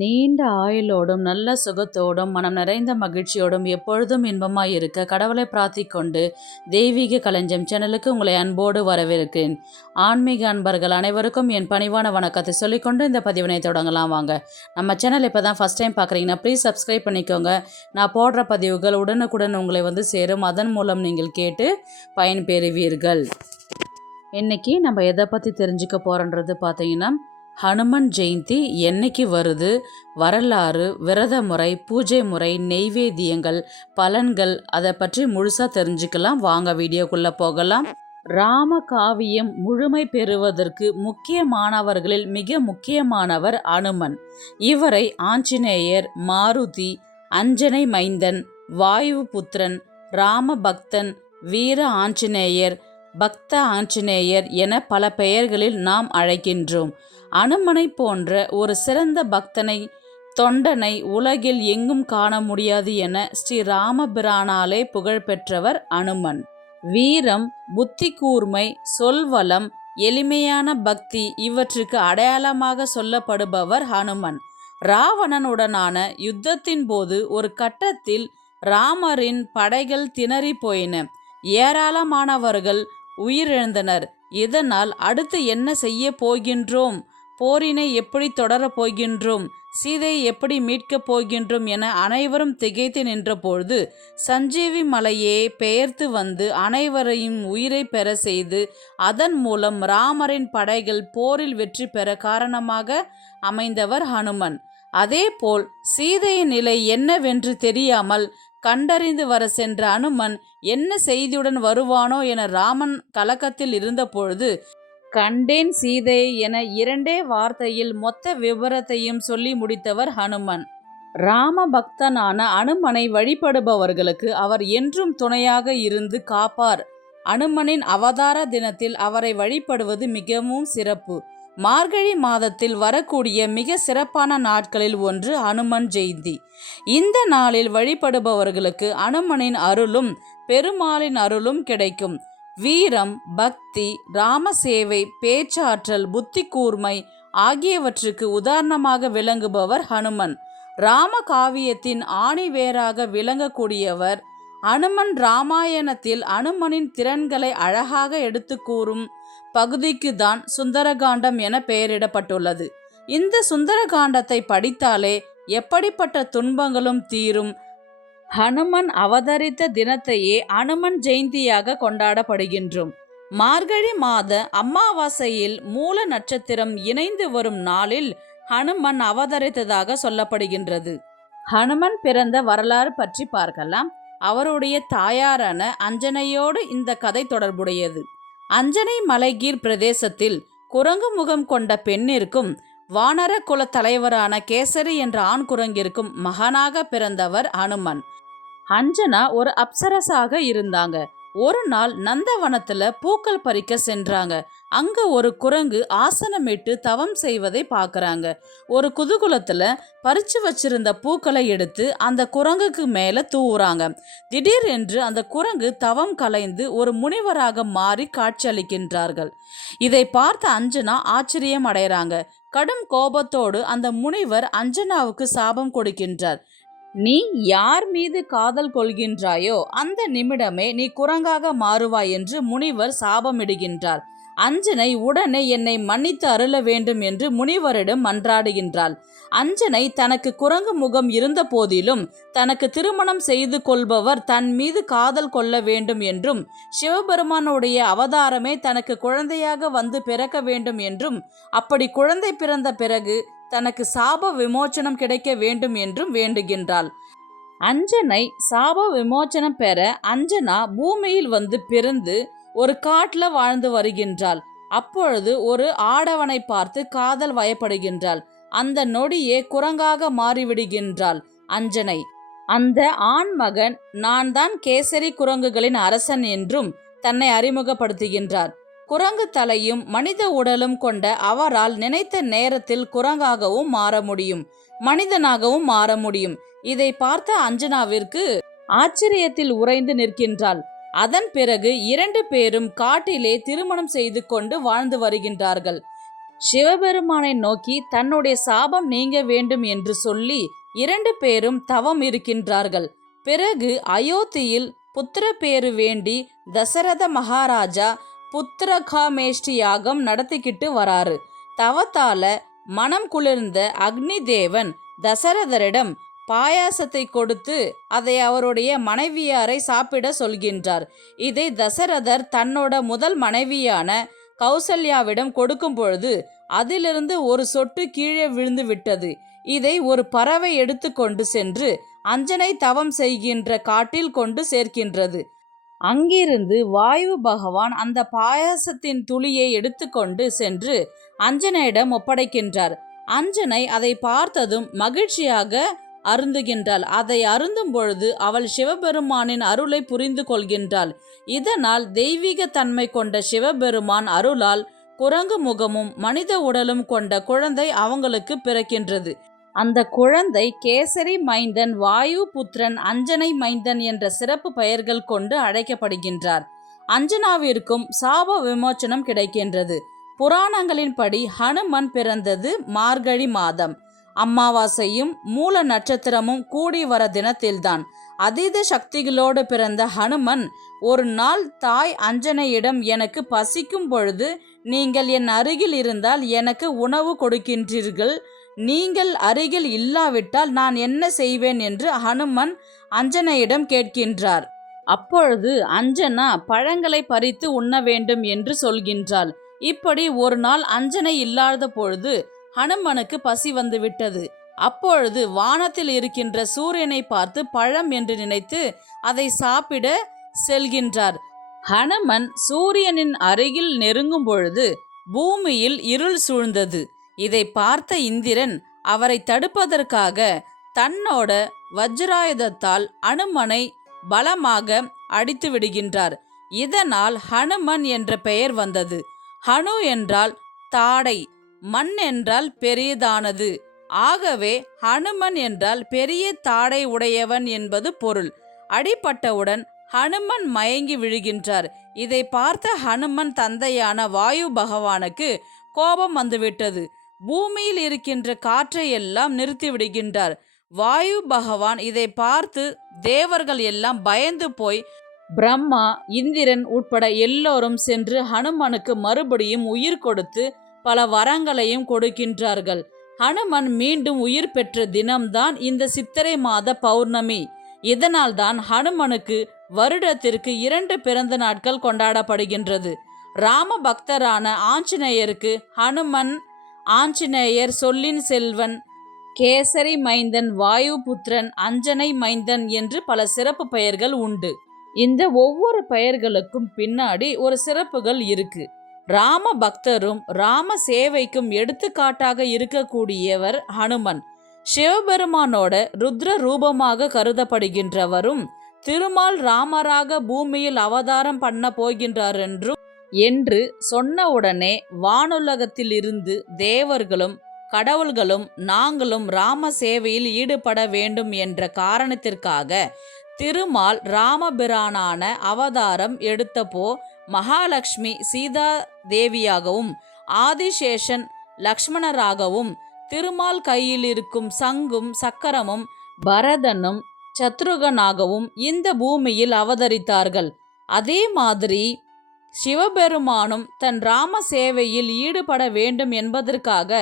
நீண்ட ஆயுளோடும் நல்ல சுகத்தோடும் மனம் நிறைந்த மகிழ்ச்சியோடும் எப்பொழுதும் இன்பமாய் இருக்க கடவுளை பிரார்த்திக்கொண்டு தெய்வீக களஞ்சியம் சேனலுக்கு உங்களை அன்போடு வரவேற்கிறேன். ஆன்மீக அன்பர்கள் அனைவருக்கும் என் பணிவான வணக்கத்தை சொல்லிக்கொண்டு இந்த பதிவினை தொடங்கலாம் வாங்க. நம்ம சேனல் இப்போ தான் ஃபஸ்ட் டைம் பார்க்குறீங்கன்னா ப்ளீஸ் சப்ஸ்கிரைப் பண்ணிக்கோங்க. நான் போடுற பதிவுகள் உடனுக்குடன் உங்களை சேரும். அதன் மூலம் நீங்கள் கேட்டு பயன்பெறுவீர்கள். இன்றைக்கி நம்ம எதை பற்றி தெரிஞ்சுக்க போகிறோன்றது பார்த்தீங்கன்னா, ஹனுமன் ஜெயந்தி என்னைக்கு வருது, வரலாறு, விரத முறை, பூஜை முறை, நெய்வேத்தியங்கள், பலன்கள், அதை பற்றி முழுசாக தெரிஞ்சுக்கலாம். வாங்க வீடியோக்குள்ளே போகலாம். ராம காவியம் முழுமை பெறுவதற்கு முக்கியமானவர்களில் மிக முக்கியமானவர் அனுமன். இவரை ஆஞ்சநேயர், மாருதி, அஞ்சனை மைந்தன், வாயு புத்திரன், ராம பக்தன், வீர ஆஞ்சநேயர், பக்த ஆஞ்சநேயர் என பல பெயர்களில் நாம் அழைக்கின்றோம். அனுமனை போன்ற ஒரு சிறந்த பக்தனை, தொண்டனை உலகில் எங்கும் காண முடியாது என ஸ்ரீ ராமபிரானாலே புகழ்பெற்றவர் அனுமன். வீரம், புத்தி கூர்மை, சொல்வளம், எளிமையான பக்தி இவற்றுக்கு அடையாளமாக சொல்லப்படுபவர் ஹனுமன். ராவணனுடனான யுத்தத்தின் போது ஒரு கட்டத்தில் ராமரின் படைகள் திணறி போயின. ஏராளமானவர்கள் உயிரிழந்தனர். இதனால் அடுத்து என்ன செய்ய போகின்றோம், போரினை எப்படி தொடரப் போகின்றோம், சீதையை எப்படி மீட்கப் போகின்றோம் என அனைவரும் திகைத்து நின்றபொழுது சஞ்சீவி மலையே பெயர்த்து வந்து அனைவரையும் உயிரை பெற செய்து அதன் மூலம் ராமரின் படைகள் போரில் வெற்றி பெற காரணமாக அமைந்தவர் ஹனுமன். அதேபோல் சீதையின் நிலை என்னவென்று தெரியாமல் கண்டறிந்து வர சென்ற அனுமன் என்ன செய்தியுடன் வருவானோ என ராமன் கலக்கத்தில் இருந்தபொழுது, கண்டேன் சீதை என 2 வார்த்தையில் மொத்த விவரத்தையும் சொல்லி முடித்தவர் ஹனுமன். ராம பக்தனான அனுமனை வழிபடுபவர்களுக்கு அவர் என்றும் துணையாக இருந்து காப்பார். அனுமனின் அவதார தினத்தில் அவரை வழிபடுவது மிகவும் சிறப்பு. மார்கழி மாதத்தில் வரக்கூடிய மிக சிறப்பான நாட்களில் ஒன்று அனுமன் ஜெயந்தி. இந்த நாளில் வழிபடுபவர்களுக்கு அனுமனின் அருளும் பெருமாளின் அருளும் கிடைக்கும். வீரம், பக்தி, ராமசேவை, பேச்சாற்றல், புத்தி கூர்மை ஆகியவற்றுக்கு உதாரணமாக விளங்குபவர் ஹனுமன். ராம காவியத்தின் ஆணிவேராக விளங்கக்கூடியவர் அனுமன். ராமாயணத்தில் அனுமனின் திறன்களை அழகாக எடுத்து கூறும் பகுதிக்கு தான் சுந்தரகாண்டம் என பெயரிடப்பட்டுள்ளது. இந்த சுந்தரகாண்டத்தை படித்தாலே எப்படிப்பட்ட துன்பங்களும் தீரும். ஹனுமன் அவதரித்த தினத்தையே அனுமன் ஜெயந்தியாக கொண்டாடப்படுகின்றோம். மார்கழி மாத அமாவாசையில் மூல நட்சத்திரம் இணைந்து வரும் நாளில் ஹனுமன் அவதரித்ததாக சொல்லப்படுகின்றது. ஹனுமன் பிறந்த வரலாறு பற்றி பார்க்கலாம். அவருடைய தாயாரான அஞ்சனையோடு இந்த கதை தொடர்புடையது. அஞ்சனை மலைகீர் பிரதேசத்தில் குரங்கு முகம் கொண்ட பெண்ணிற்கும் வானர குல தலைவரான கேசரி என்ற ஆண் குரங்கிற்கும் மகனாக பிறந்தவர் அனுமன். அஞ்சனா ஒரு அப்சரசாக இருந்தாங்க. ஒரு நாள் நந்தவனத்துல பூக்கள் பறிக்க சென்றாங்க. அங்க ஒரு குரங்கு ஆசனமிட்டு தவம் செய்வதை பார்க்குறாங்க. ஒரு குதூகலத்துல பறிச்சு வச்சிருந்த பூக்களை எடுத்து அந்த குரங்குக்கு மேல தூவுறாங்க. திடீரென்று அந்த குரங்கு தவம் கலைந்து ஒரு முனிவராக மாறி காட்சியளிக்கின்றார்கள். இதை பார்த்த அஞ்சனா ஆச்சரியம் அடைகிறாங்க. கடும் கோபத்தோடு அந்த முனிவர் அஞ்சனாவுக்கு சாபம் கொடுக்கின்றார். நீ யார் மீது காதல் கொள்கின்றாயோ அந்த நிமிடமே நீ குரங்காக மாறுவாய் என்று முனிவர் சாபமிடுகின்றார். அஞ்சனை உடனே என்னை மன்னித்து அருள வேண்டும் என்று முனிவரிடம் மன்றாடுகின்றாள். அஞ்சனை தனக்கு குரங்கு முகம் இருந்த போதிலும் தனக்கு திருமணம் செய்து கொள்பவர் தன் மீது காதல் கொள்ள வேண்டும் என்றும் சிவபெருமானுடைய அவதாரமே தனக்கு குழந்தையாக வந்து பிறக்க வேண்டும் என்றும் அப்படி குழந்தை பிறந்த பிறகு தனக்கு சாப விமோச்சனம் கிடைக்க வேண்டும் என்றும் வேண்டுகின்றாள். அஞ்சனை சாப விமோச்சனம் பெற அஞ்சனா பூமியில் வந்து பிறந்து ஒரு காட்டில் வாழ்ந்து வருகின்றாள். அப்பொழுது ஒரு ஆடவனை பார்த்து காதல் வயப்படுகின்றாள். அந்த நொடியே குரங்காக மாறிவிடுகின்றாள் அஞ்சனை. அந்த ஆண்மகன் நான் தான் கேசரி குரங்குகளின் அரசன் என்றும் தன்னை அறிமுகப்படுத்துகின்றார். குரங்கு தலையும் மனித உடலும் கொண்ட அவரால் நினைத்த நேரத்தில் குரங்காகவும் மாற முடியும், மனிதனாகவும் மாற முடியும். இதை பார்த்த அஞ்சனாவிற்கு ஆச்சரியத்தில் உறைந்து நிற்கின்றாள். அதன் பிறகு 2 பேரும் காட்டிலே திருமணம் செய்து கொண்டு வாழ்ந்து வருகின்றார்கள். சிவபெருமானை நோக்கி தன்னுடைய சாபம் நீங்க வேண்டும் என்று சொல்லி 2 பேரும் தவம் இருக்கின்றார்கள். பிறகு அயோத்தியில் புத்திர பேரு வேண்டி தசரத மகாராஜா புத்திரகாமேஷ்டி யாகம் நடத்திக்கிட்டு வராரு. தவத்தால மனம் குளிர்ந்த அக்னி தேவன் தசரதரிடம் பாயாசத்தை கொடுத்து அதை அவருடைய மனைவியாரை சாப்பிட சொல்கின்றார். இதை தசரதர் தன்னோட முதல் மனைவியான கௌசல்யாவிடம் கொடுக்கும் பொழுது அதிலிருந்து ஒரு சொட்டு கீழே விழுந்து விட்டது. இதை ஒரு பறவை எடுத்து கொண்டு சென்று அஞ்சனை தவம் செய்கின்ற காட்டில் கொண்டு சேர்க்கின்றது. அங்கிருந்து வாயு பகவான் அந்த பாயாசத்தின் துளியை எடுத்துக்கொண்டு சென்று அஞ்சனையிடம் ஒப்படைக்கின்றார். அஞ்சனை அதை பார்த்ததும் மகிழ்ச்சியாக அருந்துகின்றாள். அதை அருந்தும் பொழுது அவள் சிவபெருமானின் அருளை புரிந்து கொள்கின்றாள். இதனால் தெய்வீக தன்மை கொண்ட சிவபெருமான் அருளால் குரங்கு முகமும் மனித உடலும் கொண்ட குழந்தை அவங்களுக்கு பிறக்கின்றது. அந்த குழந்தை கேசரி மைந்தன், வாயு புத்திரன், அஞ்சனை மைந்தன் என்ற சிறப்பு பெயர்கள் கொண்டு அழைக்கப்படுகின்றார். அஞ்சனாவிற்கும் சாப விமோச்சனம் கிடைக்கின்றது. புராணங்களின்படி ஹனுமன் பிறந்தது மார்கழி மாதம். அமாவாசையும் மூல நட்சத்திரமும் கூடி வர தினத்தில்தான். அதீத சக்திகளோடு பிறந்த ஹனுமன் ஒரு நாள் தாய் அஞ்சனையிடம், எனக்கு பசிக்கும் பொழுது நீங்கள் என் அருகில் இருந்தால் எனக்கு உணவு கொடுக்கின்றீர்கள், நீங்கள் அருகில் இல்லாவிட்டால் நான் என்ன செய்வேன் என்று ஹனுமன் அஞ்சனையிடம் கேட்கின்றார். அப்பொழுது அஞ்சனா பழங்களை பறித்து உண்ண வேண்டும் என்று சொல்கின்றாள். இப்படி ஒரு நாள் அஞ்சனை இல்லாத பொழுது ஹனுமனுக்கு பசி வந்துவிட்டது. அப்பொழுது வானத்தில் இருக்கின்ற சூரியனை பார்த்து பழம் என்று நினைத்து அதை சாப்பிட செல்கின்றார். ஹனுமன் சூரியனின் அருகில் நெருங்கும் பொழுது பூமியில் இருள் சூழ்ந்தது. இதை பார்த்த இந்திரன் அவரை தடுப்பதற்காக தன்னோட வஜ்ராயுதத்தால் ஹனுமனை பலமாக அடித்து விடுகின்றார். இதனால் ஹனுமன் என்ற பெயர் வந்தது. ஹனு என்றால் தாடை, மண் என்றால் பெரியதானது. ஆகவே ஹனுமன் என்றால் பெரிய தாடை உடையவன் என்பது பொருள். அடிபட்டவுடன் ஹனுமன் மயங்கி விழுகின்றார். இதை பார்த்த ஹனுமன் தந்தையான வாயு பகவானுக்கு கோபம் வந்துவிட்டது. பூமியில் இருக்கின்ற காற்றை எல்லாம் நிறுத்தி விடுகின்றார். வாயு பகவான் இதை பார்த்து தேவர்கள் எல்லாம் பயந்து போய் பிரம்மா, இந்திரன் உட்பட எல்லோரும் சென்று ஹனுமனுக்கு மறுபடியும் உயிர் கொடுத்து பல வரங்களையும் கொடுக்கின்றார்கள். ஹனுமன் மீண்டும் உயிர் பெற்ற தினம்தான் இந்த சித்திரை மாத பௌர்ணமி. இதனால் தான் ஹனுமனுக்கு வருடத்திற்கு 2 பிறந்த நாட்கள் கொண்டாடப்படுகின்றது. ராம பக்தரான ஆஞ்சநேயருக்கு ஹனுமன், ஆஞ்சநேயர், சொல்லின் செல்வன், கேசரி மைந்தன், வாயு புத்திரன், அஞ்சனை மைந்தன் என்று பல சிறப்பு பெயர்கள் உண்டு. இந்த ஒவ்வொரு பெயர்களுக்கும் பின்னாடி ஒரு சிறப்புகள் இருக்கு. ராம பக்தரும் ராம சேவைக்கும் எடுத்துக்காட்டாக இருக்கக்கூடியவர் ஹனுமன். சிவபெருமானோட ருத்ர ரூபமாக கருதப்படுகின்றவரும் திருமால் ராமராக பூமியில் அவதாரம் பண்ண போகின்றார் என்று சொன்னவுடனே வானுலகத்தில் இருந்து தேவர்களும் கடவுள்களும் நாங்களும் ராம சேவையில் ஈடுபட வேண்டும் என்ற காரணத்திற்காக திருமால் ராமபிரானான அவதாரம் எடுத்தப்போ மகாலட்சுமி சீதா தேவியாகவும் ஆதிசேஷன் லக்ஷ்மணராகவும் திருமால் கையில் இருக்கும் சங்கும் சக்கரமும் பரதனும் சத்ருகனாகவும் இந்த பூமியில் அவதரித்தார்கள். அதே மாதிரி சிவபெருமானும் தன் ராம சேவையில் ஈடுபட வேண்டும் என்பதற்காக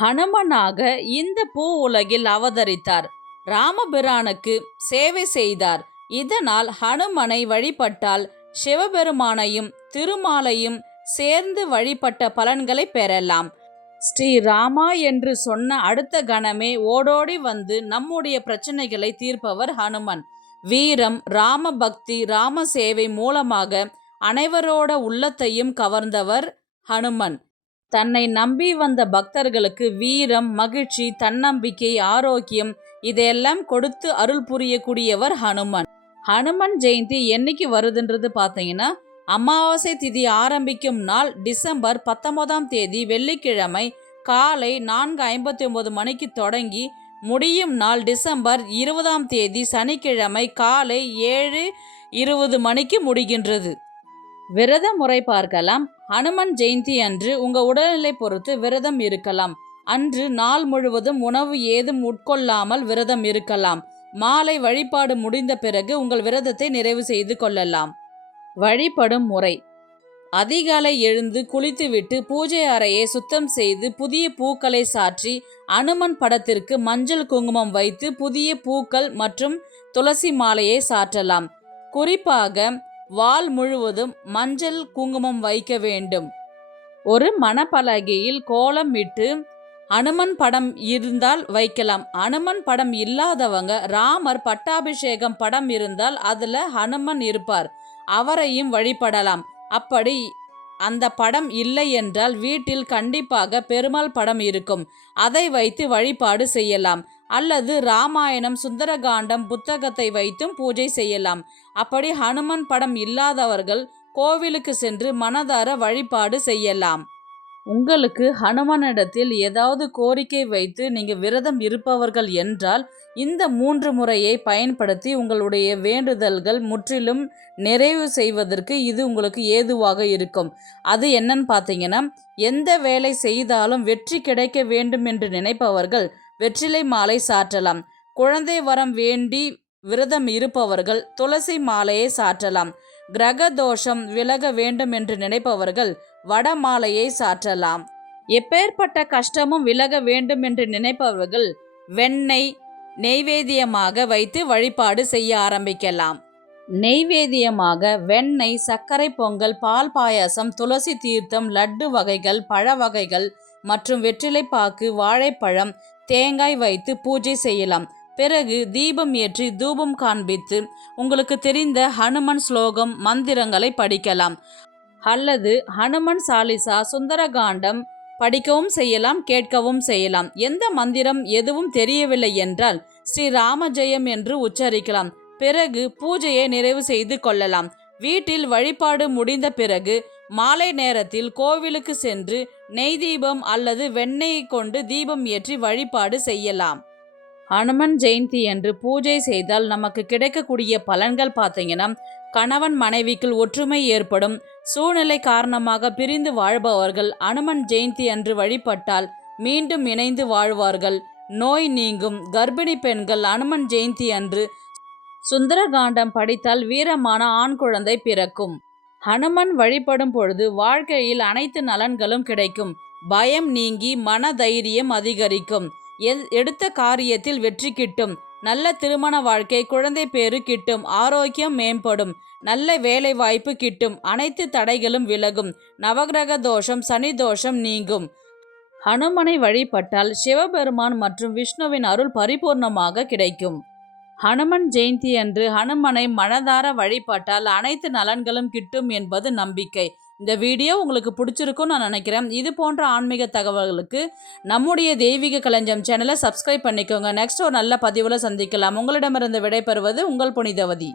ஹனுமனாக இந்த பூ உலகில் அவதரித்தார். ராமபிரானுக்கு சேவை செய்தார். இதனால் ஹனுமனை வழிபட்டால் சிவபெருமானையும் திருமாலையும் சேர்ந்து வழிபட்ட பலன்களை பெறலாம். ஸ்ரீ ராமா என்று சொன்ன அடுத்த கணமே ஓடோடி வந்து நம்முடைய பிரச்சனைகளை தீர்ப்பவர் ஹனுமன். வீரம், ராம பக்தி, ராம சேவை மூலமாக அனைவரோட உள்ளத்தையும் கவர்ந்தவர் ஹனுமன். தன்னை நம்பி வந்த பக்தர்களுக்கு வீரம், மகிழ்ச்சி, தன்னம்பிக்கை, ஆரோக்கியம் இதையெல்லாம் கொடுத்து அருள் புரியக்கூடியவர் ஹனுமன். ஹனுமன் ஜெயந்தி என்னைக்கு வருதுன்றது பார்த்தீங்கன்னா, அமாவாசை திதி ஆரம்பிக்கும் நாள் டிசம்பர் 19ஆம் தேதி வெள்ளிக்கிழமை காலை 4:59 மணிக்கு தொடங்கி முடியும் நாள் டிசம்பர் 20ஆம் தேதி சனிக்கிழமை காலை 7:20 மணிக்கு முடிகின்றது. விரத முறை பார்க்கலாம். ஹனுமன் ஜெயந்தி அன்று உங்க உடல்நிலை பொறுத்து விரதம் இருக்கலாம். அன்று நாள் முழுவதும் உணவு ஏதும் உட்கொள்ளாமல் விரதம் இருக்கலாம். மாலை வழிபாடு முடிந்த பிறகு உங்கள் விரதத்தை நிறைவு செய்து கொள்ளலாம். வழிபடும் முறை: அதிகாலை எழுந்து குளித்துவிட்டு பூஜை அறையை சுத்தம் செய்து புதிய பூக்களை சாற்றி அனுமன் படத்திற்கு மஞ்சள் குங்குமம் வைத்து புதிய பூக்கள் மற்றும் துளசி மாலையை சாற்றலாம். குறிப்பாக வால் முழுவதும் மஞ்சள் குங்குமம் வைக்க வேண்டும். ஒரு மணப்பலகையில் கோலம் இட்டு அனுமன் படம் இருந்தால் வைக்கலாம். அனுமன் படம் இல்லாதவங்க ராமர் பட்டாபிஷேகம் படம் இருந்தால் அதுல ஹனுமன் இருப்பார், அவரையும் வழிபடலாம். அப்படி அந்த படம் இல்லை என்றால் வீட்டில் கண்டிப்பாக பெருமாள் படம் இருக்கும், அதை வைத்து வழிபாடு செய்யலாம். அல்லது ராமாயணம் சுந்தரகாண்டம் புத்தகத்தை வைத்தும் பூஜை செய்யலாம். அப்படி ஹனுமன் படம் இல்லாதவர்கள் கோவிலுக்கு சென்று மனதார வழிபாடு செய்யலாம். உங்களுக்கு ஹனுமனிடத்தில் ஏதாவது கோரிக்கை வைத்து நீங்கள் விரதம் இருப்பவர்கள் என்றால் இந்த 3 முறையை பயன்படுத்தி உங்களுடைய வேண்டுதல்கள் முற்றிலும் நிறைவு செய்வதற்கு இது உங்களுக்கு ஏதுவாக இருக்கும். அது என்னன்னு பார்த்தீங்கன்னா, எந்த வேலை செய்தாலும் வெற்றி கிடைக்க வேண்டும் என்று நினைப்பவர்கள் வெற்றிலை மாலை சாற்றலாம். குழந்தை வரம் வேண்டி விரதம் இருப்பவர்கள் துளசி மாலையை சாற்றலாம். கிரக தோஷம் விலக வேண்டும் என்று நினைப்பவர்கள் வடமாலையை சாற்றலாம். எப்பேற்பட்ட கஷ்டமும் விலக வேண்டும் என்று நினைப்பவர்கள் வெண்ணெய் நெய்வேத்தியமாக வைத்து வழிபாடு செய்ய ஆரம்பிக்கலாம். நெய்வேத்தியமாக வெண்ணெய், சர்க்கரை பொங்கல், பால் பாயாசம், துளசி தீர்த்தம், லட்டு வகைகள், பழ வகைகள் மற்றும் வெற்றிலைப்பாக்கு, வாழைப்பழம், தேங்காய் வைத்து பூஜை செய்யலாம். பிறகு தீபம் ஏற்றி தூபம் காண்பித்து உங்களுக்கு தெரிந்த ஹனுமன் ஸ்லோகம் மந்திரங்களை படிக்கலாம். அல்லது ஹனுமன் சாலிசா சுந்தரகாண்டம் படிக்கவும் செய்யலாம், கேட்கவும் செய்யலாம். எந்த மந்திரம் எதுவும் தெரியவில்லை என்றால் ஸ்ரீ ராமஜெயம் என்று உச்சரிக்கலாம். பிறகு பூஜையை நிறைவு செய்து கொள்ளலாம். வீட்டில் வழிபாடு முடிந்த பிறகு மாலை நேரத்தில் கோவிலுக்கு சென்று நெய் தீபம் அல்லது வெண்ணெயை கொண்டு தீபம் ஏற்றி வழிபாடு செய்யலாம். ஹனுமன் ஜெயந்தி என்று பூஜை செய்தால் நமக்கு கிடைக்கக்கூடிய பலன்கள் பார்த்தீங்கன்னா, கணவன் மனைவிக்குள் ஒற்றுமை ஏற்படும். சூழ்நிலை காரணமாக பிரிந்து வாழ்பவர்கள் அனுமன் ஜெயந்தி அன்று வழிபட்டால் மீண்டும் இணைந்து வாழ்வார்கள். நோய் நீங்கும். கர்ப்பிணி பெண்கள் அனுமன் ஜெயந்தி அன்று சுந்தரகாண்டம் படித்தால் வீரமான ஆண் குழந்தை பிறக்கும். ஹனுமன் வழிபடும் பொழுது வாழ்க்கையில் அனைத்து நலன்களும் கிடைக்கும். பயம் நீங்கி மன தைரியம் அதிகரிக்கும். எடுத்த காரியத்தில் வெற்றி கிட்டும். நல்ல திருமண வாழ்க்கை, குழந்தை பேறு கிட்டும். ஆரோக்கியம் மேம்படும். நல்ல வேலை வாய்ப்பு கிட்டும். அனைத்து தடைகளும் விலகும். நவகிரக தோஷம், சனி தோஷம் நீங்கும். ஹனுமனை வழிபட்டால் சிவபெருமான் மற்றும் விஷ்ணுவின் அருள் பரிபூர்ணமாக கிடைக்கும். ஹனுமன் ஜெயந்தி அன்று ஹனுமனை மனதார வழிபட்டால் அனைத்து நலன்களும் கிட்டும் என்பது நம்பிக்கை. இந்த வீடியோ உங்களுக்கு பிடிச்சிருக்கும்னு நான் நினைக்கிறேன். இது போன்ற ஆன்மீக தகவல்களுக்கு நம்முடைய தெய்வீக களஞ்சியம் சேனலை சப்ஸ்கிரைப் பண்ணிக்கோங்க. நெக்ஸ்ட் ஒரு நல்ல பதிவில் சந்திக்கலாம். உங்களிடமிருந்து விடைபெறுவது உங்கள் புனிதவதி.